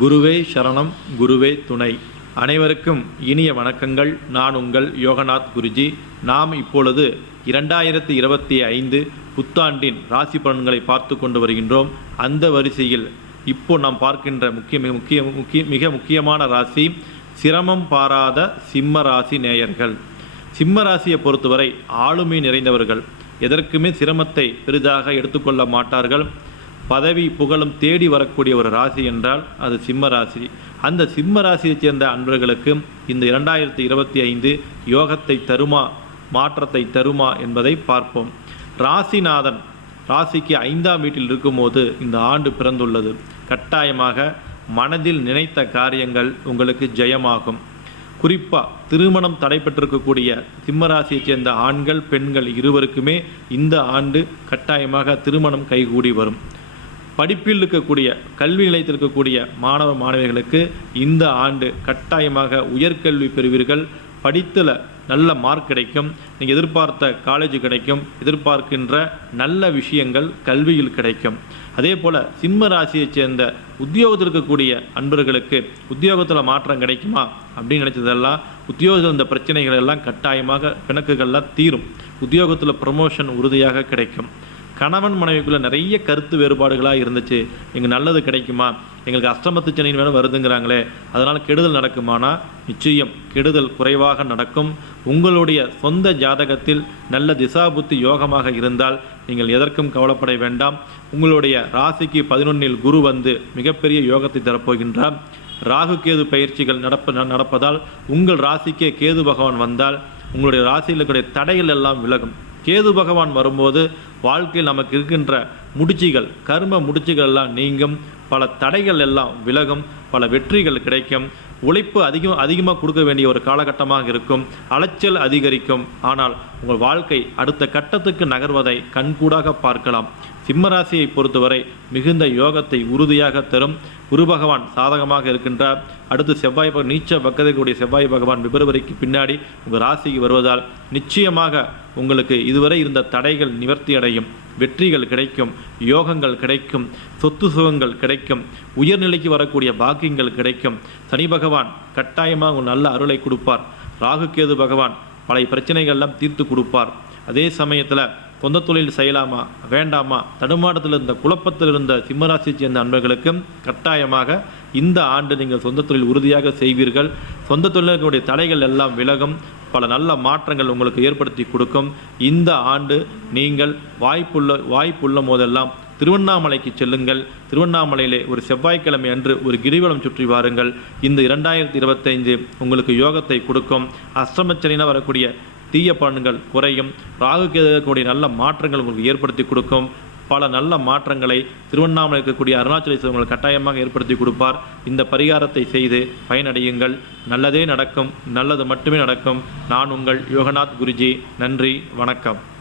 குருவே சரணம் குருவே துணை. அனைவருக்கும் இனிய வணக்கங்கள். நான் உங்கள் யோகநாத் குருஜி. நாம் இப்பொழுது இரண்டாயிரத்தி இருபத்தி ஐந்து புத்தாண்டின் ராசி பலன்களை பார்த்து கொண்டு வருகின்றோம். அந்த வரிசையில் இப்போ நாம் பார்க்கின்ற முக்கிய மிக முக்கிய முக்கிய மிக முக்கியமான ராசி சிரமம் பாராத சிம்ம ராசி நேயர்கள். சிம்ம ராசியை பொறுத்தவரை ஆளுமை நிறைந்தவர்கள். எதற்குமே சிரமத்தை பெரிதாக எடுத்துக்கொள்ள மாட்டார்கள். பதவி புகழும் தேடி வரக்கூடிய ஒரு ராசி என்றால் அது சிம்ம ராசி. அந்த சிம்ம ராசியைச் சேர்ந்த அன்பர்களுக்கு இந்த இரண்டாயிரத்தி இருபத்தி ஐந்து யோகத்தை தருமா மாற்றத்தை தருமா என்பதை பார்ப்போம். ராசிநாதன் ராசிக்கு ஐந்தாம் வீட்டில் இருக்கும்போது இந்த ஆண்டு பிறந்துள்ளது. கட்டாயமாக மனதில் நினைத்த காரியங்கள் உங்களுக்கு ஜெயமாகும். குறிப்பாக திருமணம் தடைபெற்றிருக்கக்கூடிய சிம்மராசியைச் சேர்ந்த ஆண்கள் பெண்கள் இருவருக்குமே இந்த ஆண்டு கட்டாயமாக திருமணம் கைகூடி வரும். படிப்பில் இருக்கக்கூடிய கல்வி நிலையத்தில் இருக்கக்கூடிய மாணவ மாணவிகளுக்கு இந்த ஆண்டு கட்டாயமாக உயர்கல்வி பெறுவீர்கள். படித்தில் நல்ல மார்க் கிடைக்கும். நீங்கள் எதிர்பார்த்த காலேஜ் கிடைக்கும். எதிர்பார்க்கின்ற நல்ல விஷயங்கள் கல்வியில் கிடைக்கும். அதே போல் சிம்ம ராசியைச் சேர்ந்த உத்தியோகத்தில் இருக்கக்கூடிய அன்பர்களுக்கு உத்தியோகத்தில் மாற்றம் கிடைக்குமா அப்படின்னு நினச்சதெல்லாம் உத்தியோகத்தில் இந்த பிரச்சனைகள் எல்லாம் கட்டாயமாக பிணக்குகள்லாம் தீரும். உத்தியோகத்தில் ப்ரமோஷன் உறுதியாக கிடைக்கும். கணவன் மனைவிக்குள்ள நிறைய கருத்து வேறுபாடுகளாக இருந்துச்சு. எங்களுக்கு நல்லது கிடைக்குமா? எங்களுக்கு அஷ்டமத்து சனியின் வேணும் வருதுங்கிறாங்களே. அதனால் கெடுதல் நடக்குமானா? நிச்சயம். கெடுதல் குறைவாக நடக்கும். உங்களுடைய சொந்த ஜாதகத்தில் நல்ல திசாபுத்தி யோகமாக இருந்தால் நீங்கள் எதற்கும் கவலைப்பட வேண்டாம். உங்களுடைய ராசிக்கு பதினொன்னில் குரு வந்து மிகப்பெரிய யோகத்தை தரப்போகின்றார். ராகு கேது பயிற்சிகள் நடப்ப நடப்பதால் உங்கள் ராசிக்கே கேது பகவான் வந்தால் உங்களுடைய ராசியில் இருக்கக்கூடிய தடைகள் எல்லாம் விலகும். கேது பகவான் வரும்போது வாழ்க்கையில் நமக்கு இருக்கின்ற முடிச்சுகள் கர்ம முடிச்சுகள் எல்லாம் நீங்கும் பல தடைகள் எல்லாம் விலகும் பல வெற்றிகள் கிடைக்கும். உழைப்பு அதிகம் அதிகமாக கொடுக்க வேண்டிய ஒரு காலகட்டமாக இருக்கும். அலைச்சல் அதிகரிக்கும். ஆனால் உங்கள் வாழ்க்கை அடுத்த கட்டத்துக்கு நகர்வதை கண்கூடாக பார்க்கலாம். சிம்மராசியை பொறுத்தவரை மிகுந்த யோகத்தை உறுதியாக தரும். குரு பகவான் சாதகமாக இருக்கின்றார். அடுத்து செவ்வாய் பக நீச்ச பக்கத்திற்குடைய செவ்வாய் பகவான் பிப்ரவரிக்கு பின்னாடி உங்கள் ராசிக்கு வருவதால் நிச்சயமாக உங்களுக்கு இதுவரை இருந்த தடைகள் நிவர்த்தி அடையும். வெற்றிகள் கிடைக்கும் யோகங்கள் கிடைக்கும் சொத்து சுகங்கள் கிடைக்கும் உயர்நிலைக்கு வரக்கூடிய பாக்கியங்கள் கிடைக்கும். சனி பகவான் கட்டாயமாக ஒரு நல்ல அருளை கொடுப்பார். ராகுகேது பகவான் பல பிரச்சனைகள்லாம் தீர்த்து கொடுப்பார். அதே சமயத்தில் சொந்த தொழில் செய்யலாமா வேண்டாமா தடுமாட்டத்தில் இருந்த குழப்பத்தில் இருந்த சிம்மராசியை சேர்ந்த அன்பர்களுக்கும் கட்டாயமாக இந்த ஆண்டு நீங்கள் சொந்த தொழில் உறுதியாக செய்வீர்கள். சொந்த தொழிலுடைய தடைகள் எல்லாம் விலகும். பல நல்ல மாற்றங்கள் உங்களுக்கு ஏற்படுத்தி கொடுக்கும். இந்த ஆண்டு நீங்கள் வாய்ப்புள்ள வாய்ப்புள்ள போதெல்லாம் திருவண்ணாமலைக்கு செல்லுங்கள். திருவண்ணாமலையிலே ஒரு செவ்வாய்க்கிழமை அன்று ஒரு கிரிவலம் சுற்றி வாருங்கள். இந்த இரண்டாயிரத்தி இருபத்தைந்து உங்களுக்கு யோகத்தை கொடுக்கும். அஷ்டமச்சனினா வரக்கூடிய தீய பலன்கள் குறையும். ராகு கேதுக்கூடிய நல்ல மாற்றங்கள் உங்களுக்கு ஏற்படுத்தி கொடுக்கும். பல நல்ல மாற்றங்களை திருவண்ணாமலை இருக்கக்கூடிய அருணாச்சலேஸ்வரர் உங்களுக்கு கட்டாயமாக ஏற்படுத்தி கொடுப்பார். இந்த பரிகாரத்தை செய்து பயனடையுங்கள். நல்லதே நடக்கும் நல்லது மட்டுமே நடக்கும். நான் உங்கள் யோகநாத் குருஜி. நன்றி வணக்கம்.